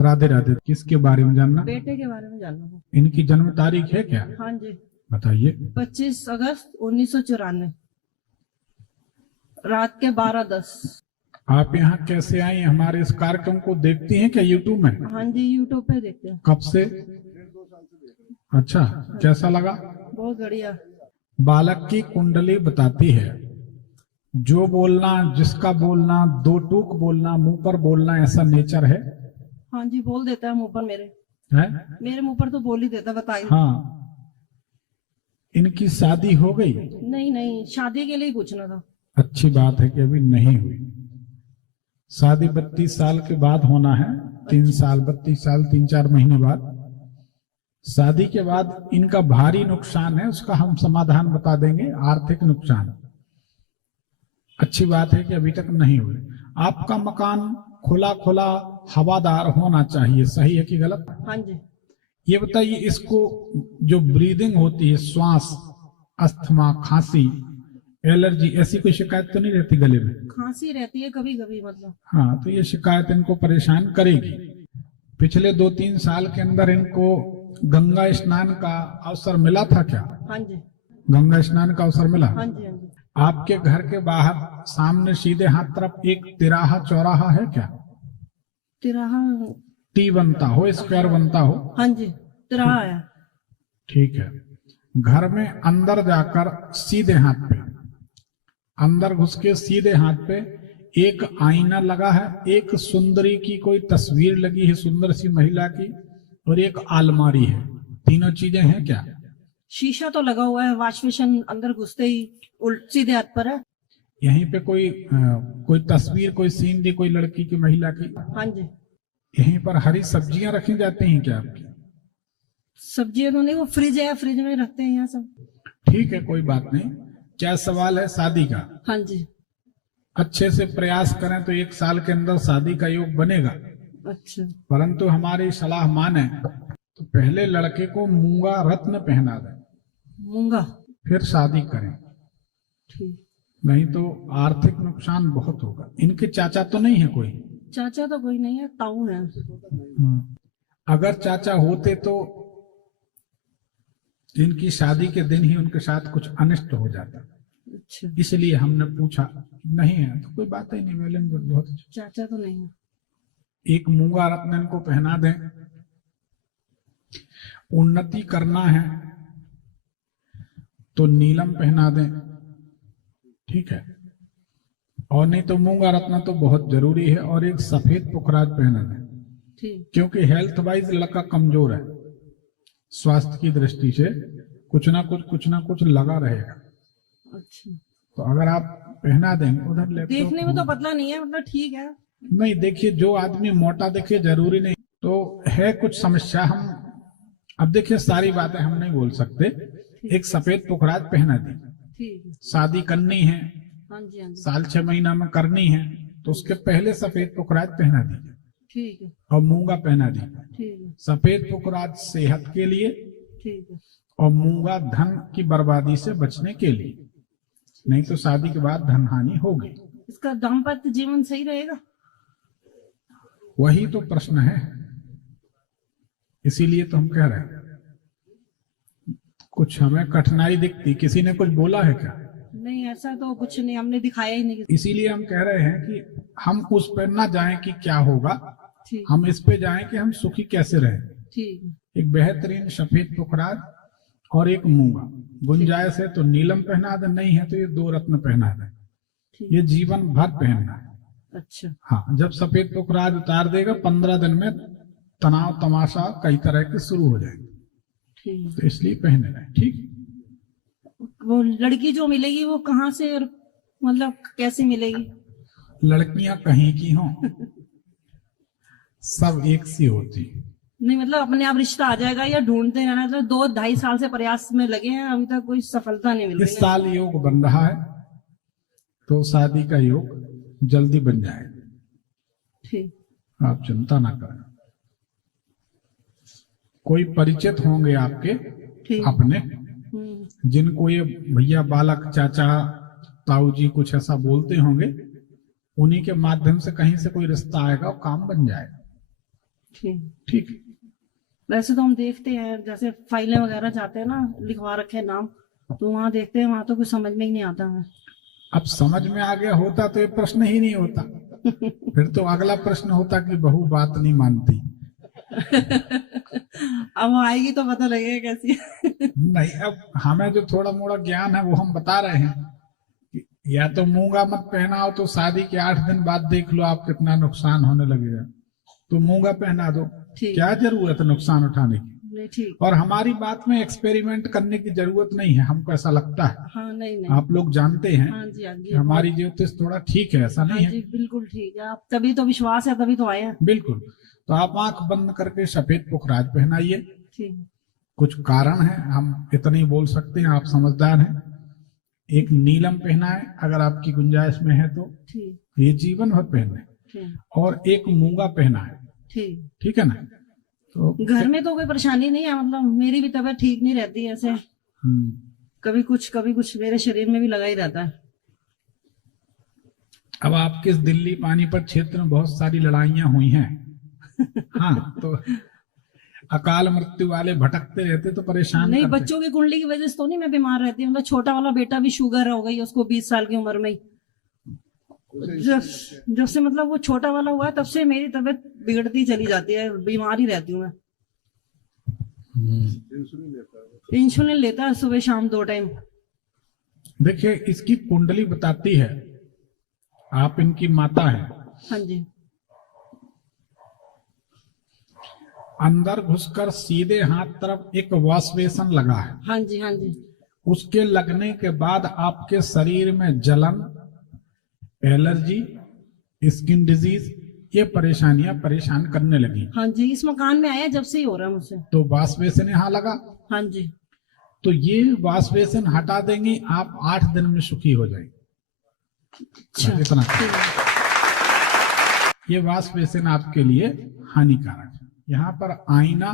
राधे राधे। किसके बारे में जानना? बेटे के बारे में जानना था। इनकी जन्म तारीख है क्या? हाँ जी, बताइए। 25 अगस्त 1994 रात के 12:10। आप यहाँ कैसे आई? हमारे इस कार्यक्रम को देखती हैं क्या यूट्यूब में? हाँ जी, यूट्यूब पे देखते हैं। कब से? अच्छा, कैसा लगा? बहुत बढ़िया। बालक की कुंडली बताती है जो बोलना, जिसका बोलना, दो टूक बोलना, मुंह पर बोलना, ऐसा नेचर है। हाँ जी, बोल देता है मुंह पर। मेरे मुंह पर तो बोल ही देता। बताइए। हाँ, इनकी शादी हो गई? नहीं, शादी के लिए ही पूछना था। अच्छी बात है कि अभी नहीं हुई। शादी 32 साल के बाद होना है। 3 साल, 32 साल, 3-4 महीने बाद। शादी के बाद इनका भारी नुकसान है, उसका हम समाधान बता देंगे। आर्थिक नुकसान। अच्छी बात है कि अभी तक नहीं हुई। आपका मकान खुला खुला हवादार होना चाहिए, सही है कि गलत? हाँ जी। ये बताइए, इसको जो ब्रीदिंग होती है, श्वास, अस्थमा, खांसी, एलर्जी, ऐसी कोई शिकायत तो नहीं रहती गले में? खांसी रहती है कभी कभी, मतलब। हाँ, तो ये शिकायत इनको परेशान करेगी। पिछले 2-3 साल के अंदर इनको गंगा स्नान का अवसर मिला था क्या? हाँ जी। गंगा स्नान का अवसर मिला? हाँ जी, हाँ जी। आपके घर के बाहर सामने सीधे हाथ तरफ एक तिराहा चौराहा है क्या? तिराहा? टी बनता हो, स्क्वायर बनता हो? हाँ जी, तिराहा है। ठीक है। घर में अंदर जाकर सीधे हाथ पे, अंदर घुस के सीधे हाथ पे एक आईना लगा है, एक सुंदरी की कोई तस्वीर लगी है, सुंदर सी महिला की, और एक अलमारी है। तीनों चीजें हैं क्या? शीशा तो लगा हुआ है, वॉश बेसिन अंदर घुसते ही उल्ट सीधे हाथ पर है। यहीं पे कोई तस्वीर, कोई सीनरी, कोई लड़की की, महिला की? हाँ जी। यहीं पर हरी सब्जियां रखी जाती हैं क्या आपकी? सब्जियां तो नहीं, वो फ्रिज है, फ्रिज में रखते हैं यहाँ सब। ठीक है, कोई बात नहीं। क्या सवाल है शादी का? हाँ जी। अच्छे से प्रयास करें तो 1 साल के अंदर शादी का योग बनेगा। अच्छा। परंतु हमारी सलाह माने तो पहले लड़के को मूंगा रत्न पहना दें, मूंगा, फिर शादी करें। ठीक। नहीं तो आर्थिक नुकसान बहुत होगा। इनके चाचा तो नहीं है कोई? चाचा तो कोई नहीं है, ताऊ है। अगर चाचा होते तो इनकी शादी के दिन ही उनके साथ कुछ अनिष्ट हो जाता। अच्छा। इसलिए हमने पूछा। नहीं है तो कोई बात ही नहीं। वेल, बहुत अच्छा। चाचा तो नहीं है। एक मूंगा रत्न इनको पहना दें। उन्नति करना है तो नीलम पहना दें, ठीक है। और नहीं तो मूंगा रत्न तो बहुत जरूरी है, और एक सफेद पुखराज पहना दें, ठीक। क्योंकि हेल्थ वाइज लड़का कमजोर है। स्वास्थ्य की दृष्टि से कुछ ना कुछ लगा रहेगा। अच्छा। तो अगर आप पहना देंगे, उधर देखने में तो पतला नहीं है, मतलब ठीक है। नहीं, देखिए, जो आदमी मोटा दिखे जरूरी नहीं तो है कुछ समस्या। हम अब देखिए, सारी बातें हम नहीं बोल सकते। एक सफेद पुखराज पहना दी। ठीक है। शादी करनी है, हाँ जी, हाँ जी। साल 6 महीना में करनी है, तो उसके पहले सफेद पुखराज पहना दीजिए। ठीक है। और मूंगा पहना दीजिए। ठीक है। सफेद पुखराज सेहत के लिए, ठीक है। और मूंगा धन की बर्बादी से बचने के लिए। नहीं तो शादी के बाद धन हानि होगी। इसका दाम्पत्य जीवन सही रहेगा? वही तो प्रश्न है, इसीलिए तो हम कह रहे हैं। कुछ हमें कठिनाई दिखती, किसी ने कुछ बोला है क्या? नहीं, ऐसा तो कुछ नहीं, हमने दिखाया ही नहीं। इसीलिए हम कह रहे हैं कि हम उस पर ना जाएं कि क्या होगा, ठीक। हम इस पे जाएं कि हम सुखी कैसे रहें। ठीक है। एक बेहतरीन सफेद पुखराज और एक मूंगा। गुंजाइश है तो नीलम पहना दे, नहीं है तो ये 2 रत्न पहना दे। ये जीवन भर पहनना है। अच्छा। हाँ, जब सफेद पुखराज उतार देगा 15 दिन में तनाव तमाशा कई तरह के शुरू हो जाएंगे। ठीक। तो इसलिए पहने रहे। ठीक। वो लड़की जो मिलेगी वो कहाँ से, और मतलब कैसे मिलेगी? लड़कियां कहीं की हों सब एक सी होती। नहीं, मतलब अपने आप रिश्ता आ जाएगा या ढूंढते रहना? तो 2-2.5 साल से प्रयास में लगे हैं, अभी तक कोई सफलता नहीं मिल रही। इस साल योग बन रहा है तो शादी का योग जल्दी बन जाएगा। ठीक। आप चिंता ना करें। कोई परिचित होंगे आपके अपने, जिनको ये भैया, बालक, चाचा, ताऊ जी कुछ ऐसा बोलते होंगे, उन्हीं के माध्यम से कहीं से कोई रिश्ता आएगा और काम बन जाएगा। ठीक। ठीक है। वैसे तो हम देखते हैं, जैसे फाइलें वगैरह जाते हैं ना, लिखवा रखे हैं नाम, तो वहाँ देखते हैं, वहाँ तो कुछ समझ में ही नहीं आता हमें। अब समझ में आ गया होता तो ये प्रश्न ही नहीं होता। फिर तो अगला प्रश्न होता कि बहू बात नहीं मानती। अब वो आएगी तो पता लगेगा कैसी है। नहीं, अब हमें जो थोड़ा मोड़ा ज्ञान है वो हम बता रहे हैं कि या तो मूंगा मत पहनाओ, तो शादी के 8 दिन बाद देख लो आप कितना नुकसान होने लगेगा, तो मूंगा पहना दो। ठीक। क्या जरूरत है नुकसान उठाने की? नहीं, ठीक। और हमारी बात में एक्सपेरिमेंट करने की जरूरत नहीं है, हमको ऐसा लगता है। हाँ, नहीं नहीं। आप लोग जानते हैं हाँ जी, हाँ जी। कि हमारी ज्योतिष थोड़ा ठीक है, ऐसा हाँ नहीं है। जी, बिल्कुल ठीक है। आप तभी तो विश्वास है, तभी तो आए हैं। बिल्कुल। तो आप आंख बंद करके सफेद पुखराज पहनाइए। ठीक। कुछ कारण है, हम इतना ही बोल सकते हैं, आप समझदार हैं। एक नीलम पहनाए अगर आपकी गुंजाइश में है तो, ठीक। ये जीवन भर पहने। ठीक। और एक मूंगा पहनाए। ठीक। ठीक है ना? तो घर में तो कोई परेशानी नहीं है, मतलब मेरी भी तबीयत ठीक नहीं रहती है ऐसे, कभी कुछ मेरे शरीर में भी लगा ही रहता है। अब आपके इस दिल्ली पानीपत क्षेत्र में बहुत सारी लड़ाइयां हुई हैं। हाँ, तो अकाल मृत्यु वाले भटकते रहते तो परेशान नहीं, करते। बच्चों की कुंडली की वजह से तो नहीं मैं बीमार रहती हूँ। मतलब छोटा वाला बेटा भी शुगर हो गई उसको 20 साल की उम्र में ही। जब से मतलब वो छोटा वाला हुआ है तब से मेरी तबीयत बिगड़ती चली जाती है, बीमार ही रहती हूँ मैं। इंसुलिन लेता है सुबह शाम 2 टाइम। देखिए, इसकी कुंडली बताती है, आप इनकी माता हैं। हाँ जी। अंदर घुसकर सीधे हाथ तरफ एक वॉश बेसन लगा है। हाँ जी, हाँ जी। उसके लगने के बाद आपके शरीर में जलन, एलर्जी, स्किन डिजीज, ये परेशानियां परेशान करने लगी। हाँ जी, इस मकान में आया जब से ही हो रहा है मुझसे। तो वॉश बेसन यहाँ लगा। हाँ जी। तो ये वॉश बेसन हटा देंगी, आप 8 दिन में सुखी हो जाएंगे। अच्छा, इतना ठीक है। ये वॉश बेसिन आपके लिए हानिकारक है। यहाँ पर आईना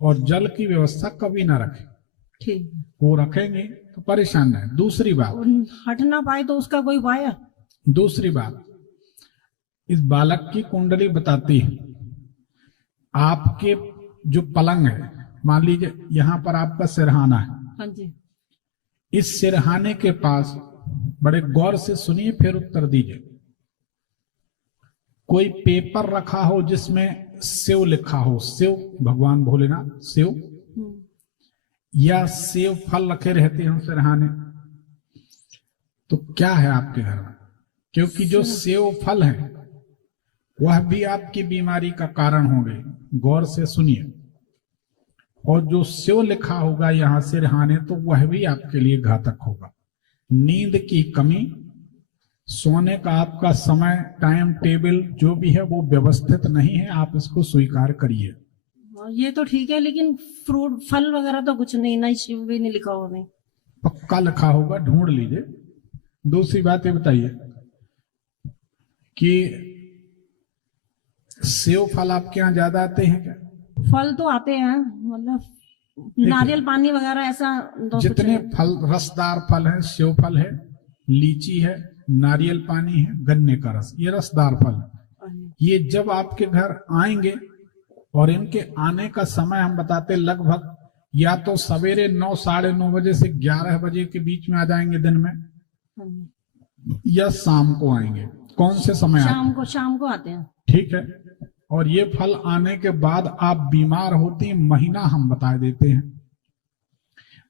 और जल की व्यवस्था कभी ना रखें। ठीक। वो रखेंगे तो परेशान है। दूसरी बात, और हट ना पाए तो उसका कोई उपाय है? दूसरी बात, इस बालक की कुंडली बताती है आपके जो पलंग है, मान लीजिए यहाँ पर आपका सिरहाना है। हाँ जी। इस सिरहाने के पास बड़े गौर से सुनिए, फिर उत्तर दीजिए। कोई पेपर रखा हो जिसमें शिव लिखा हो, शिव भगवान भोलेनाथ, शिव, या सेव फल रखे रहते हैं सिरहाने, तो क्या है आपके घर में? क्योंकि जो सेव फल है वह भी आपकी बीमारी का कारण होंगे। गौर से सुनिए। और जो शिव लिखा होगा यहाँ सिरहाने, तो वह भी आपके लिए घातक होगा। नींद की कमी, सोने का आपका समय, टाइम टेबल जो भी है वो व्यवस्थित नहीं है, आप इसको स्वीकार करिए। ये तो ठीक है, लेकिन फ्रूट फल वगैरह तो कुछ नहीं, ना शिव भी नहीं लिखा हुआ। नहीं, पक्का लिखा होगा, ढूंढ लीजिए। दूसरी बात ये बताइए कि सेव फल आपके यहाँ ज्यादा आते हैं क्या? फल तो आते हैं, मतलब नारियल पानी वगैरह ऐसा जितने फल, रसदार फल है, सेव फल है, लीची है, नारियल पानी है, गन्ने का रस, ये रसदार फल है। ये जब आपके घर आएंगे, और इनके आने का समय हम बताते लगभग या तो सवेरे 9, साढ़े 9 बजे से 11 बजे के बीच में आ जाएंगे दिन में, या शाम को आएंगे। कौन से समय? शाम को आते हैं। ठीक है। और ये फल आने के बाद आप बीमार होती, महीना हम बता देते हैं।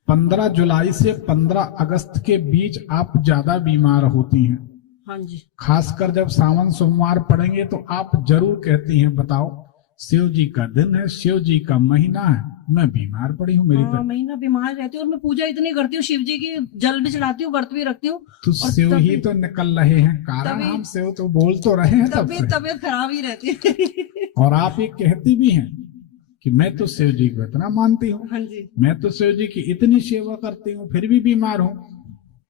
15 जुलाई से 15 अगस्त के बीच आप ज्यादा बीमार होती हैं। हाँ जी। खासकर जब सावन सोमवार पड़ेंगे तो आप जरूर कहती हैं, बताओ शिव जी का दिन है, शिव जी का महीना है, मैं बीमार पड़ी हूँ। मेरी महीना बीमार रहती हूँ, और मैं पूजा इतनी करती हूँ शिव जी की, जल भी चढ़ाती हूँ, व्रत भी रखती हूँ। तो शिव ही तो निकल रहे हैं कारण, हम शिव तो बोल तो रहे हैं, तबीयत खराब ही रहती है। और आप ये कहती भी हैं कि मैं तो शिव जी को इतना मानती हूँ। हाँ जी। मैं तो शिव जी की इतनी सेवा करती हूँ, फिर भी बीमार हूँ।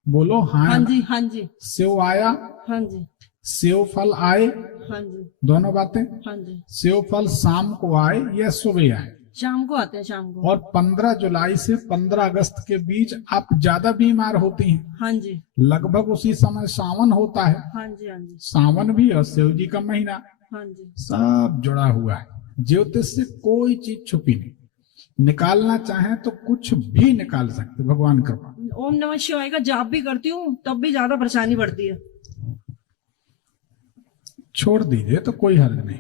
बोलो हाँ। हाँ जी, हाँ जी। शिव आया, हाँ जी। शिव फल आए, हाँ जी। दोनों बातें। हाँ जी। शिव फल शाम को आए या सुबह आए? शाम को आते हैं, शाम को। और 15 जुलाई से 15 अगस्त के बीच आप ज्यादा बीमार होती हैं। हाँ जी। लगभग उसी समय सावन होता है। हाँ जी, हाँ जी। सावन भी और शिव जी का महीना, हाँ जी, सब जुड़ा हुआ है। ज्योतिष से कोई चीज छुपी नहीं, निकालना चाहे तो कुछ भी निकाल सकते, भगवान कृपा। ओम नमः शिवाय का जाप भी करती हूँ तब भी ज्यादा परेशानी बढ़ती है। छोड़ दीजिए तो कोई हर्ज नहीं,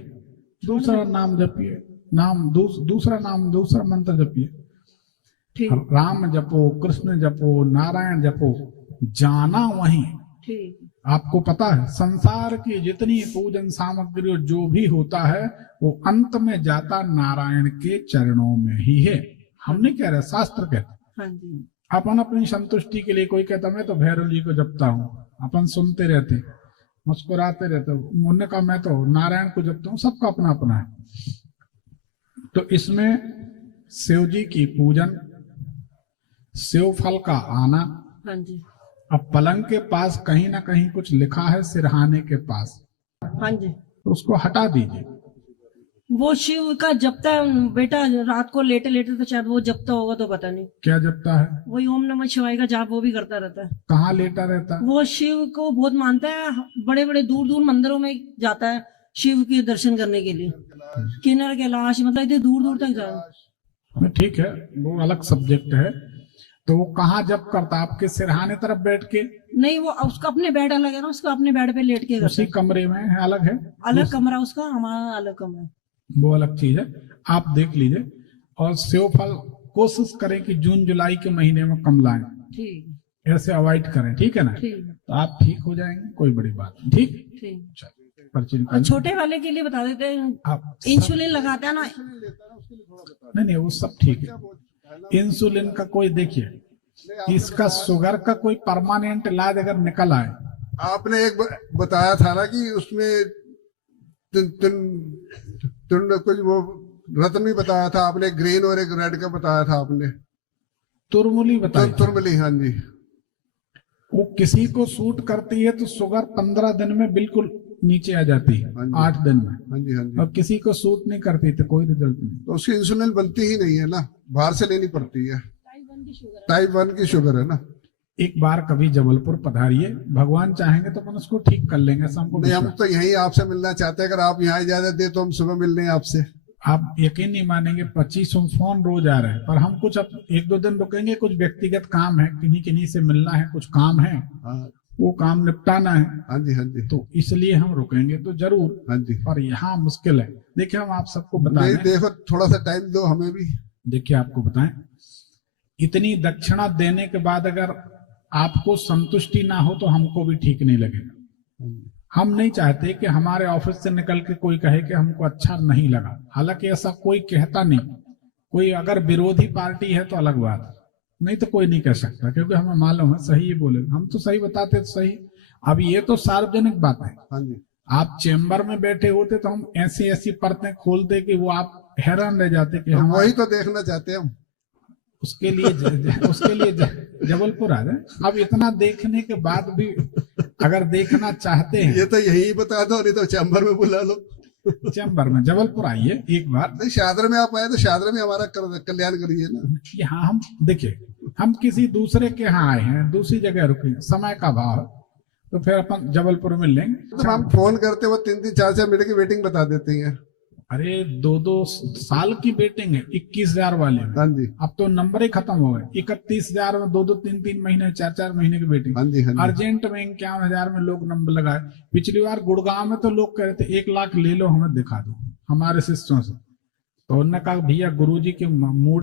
दूसरा नाम जपिए, दूसरा मंत्र जपिए, ठीक राम जपो, कृष्ण जपो, नारायण जपो, जाना वहीं। ठीक। आपको पता है संसार की जितनी पूजन सामग्री जो भी होता है वो अंत में जाता नारायण के चरणों में ही है। हम नहीं कह रहे, शास्त्र कहते। हाँ जी। अपन अपनी संतुष्टि के लिए, कोई कहता मैं तो भैरव जी को जपता हूँ, अपन सुनते रहते, मुस्कुराते रहते, उन्होंने कहा मैं तो नारायण को जपता हूँ। सबका अपना अपना है। तो इसमें शिव जी की पूजन, शिव फल का आना। हाँ जी। अब पलंग के पास कहीं ना कहीं कुछ लिखा है सिरहाने के पास, हाँ जी। तो उसको हटा दीजिए। वो शिव का जपता है बेटा, रात को लेटे लेटे तो शायद वो जपता होगा, तो पता नहीं क्या जपता है? वही ओम नमः शिवाय का जाप वो भी करता रहता है। कहाँ लेटा रहता है? वो शिव को बहुत मानता है, बड़े बड़े दूर दूर मंदिरों में जाता है शिव के दर्शन करने के लिए। किन्नर कैलाश, मतलब इतने दूर दूर तक जाए। ठीक है, वो अलग सब्जेक्ट है। तो वो कहाँ जप करता? आपके सिरहाने तरफ बैठ के? नहीं, वो उसका अपने बेड अलग है ना, उसका अपने बेड पे लेट के उसी कमरे में है, अलग है? अलग कमरा उसका, हमारा अलग कमरा है। वो अलग चीज है, आप देख लीजिए। और सेव फल कोशिश करें कि जून जुलाई के महीने में कम लाएं, ठीक, ऐसे अवॉइड करें, ठीक है ना? ठीक। तो आप ठीक हो जाएंगे, कोई बड़ी बात नहीं। ठीक, ठीक। पर्ची और छोटे वाले के लिए बता देते हैं, आप इंसुलिन लगाते हैं ना। नहीं, वो सब ठीक है। इंसुलिन का कोई, देखिए इसका शुगर का कोई परमानेंट इलाज अगर निकल आए। आपने एक बताया था ना कि उसमें कुछ वो रत्न भी बताया था आपने, ग्रीन और एक रेड का बताया था आपने, तुरमुली बताई। तुरमली, हाँ जी। वो किसी को सूट करती है तो शुगर 15 दिन में बिल्कुल नीचे आ जाती है, 8 दिन में। हाँ जी, हाँ जी। और किसी को सूट नहीं करती तो कोई रिजल्ट नहीं। तो उसकी इंसुलिन बनती ही नहीं है ना, बाहर से लेनी पड़ती है। टाइप 1 की शुगर है ना। एक बार कभी जबलपुर पधारिए, भगवान चाहेंगे तो अपन उसको ठीक कर लेंगे। नहीं, हम तो यही आपसे मिलना चाहते हैं। अगर आप यहाँ इजाजत दे तो हम सुबह मिल लें आपसे। आप यकीन नहीं मानेंगे, 25 फोन रोज आ रहे हैं, पर हम कुछ अब 1-2 दिन रुकेंगे, कुछ व्यक्तिगत काम है, किन्हीं से मिलना है, कुछ काम है, वो काम निपटाना है। हाँ जी, हाँ जी। तो इसलिए हम रुकेंगे तो जरूर। हाँ जी। पर यहाँ मुश्किल है। देखिए हम आप सबको बताएं, देखो थोड़ा सा टाइम दो हमें भी। देखिए आपको बताएं, इतनी दक्षिणा देने के बाद अगर आपको संतुष्टि ना हो तो हमको भी ठीक नहीं लगेगा। हम नहीं चाहते कि हमारे ऑफिस से निकल के कोई कहे कि हमको अच्छा नहीं लगा। हालांकि ऐसा कोई कहता नहीं, कोई अगर विरोधी पार्टी है तो अलग बात, नहीं तो कोई नहीं कह सकता, क्योंकि हमें मालूम है सही बोले, हम तो सही बताते तो सही। अब ये तो सार्वजनिक बात है। हाँ जी। आप चेंबर में बैठे होते तो हम ऐसी ऐसी परतें खोलते कि वो आप हैरान रह जाते कि हम वही तो देखना चाहते हैं हम। उसके लिए जबलपुर आ जाए। अब इतना देखने के बाद भी अगर देखना चाहते हैं, ये तो यही बता दो, नहीं तो चैम्बर में बुला लो। चैम्बर में जबलपुर आइए एक बार। नहीं, शादर में आप आए तो शादर में हमारा कल्याण करिए ना। यहाँ हम देखिए, हम किसी दूसरे के यहाँ आए हैं, दूसरी जगह रुके, समय का भाव, तो फिर अपन जबलपुर में लेंगे। तो हम फोन करते वो 3-3 4-4 मिनट की वेटिंग बता देती है। अरे 2-2 साल की वेटिंग है 21,000 वाले में। हाँ जी। अब तो नंबर ही खत्म हो गए। 31,000 में 2-2 3-3 महीने 4-4 महीने की वेटिंग। हाँ जी, हाँ जी। अर्जेंट में 51,000 में लोग नंबर लगाए। पिछली बार गुड़गांव में तो लोग कह रहे थे 1 लाख ले लो, हमें दिखा दो, हमारे शिष्यों से। तो उन्होंने कहा भैया गुरुजी के मूड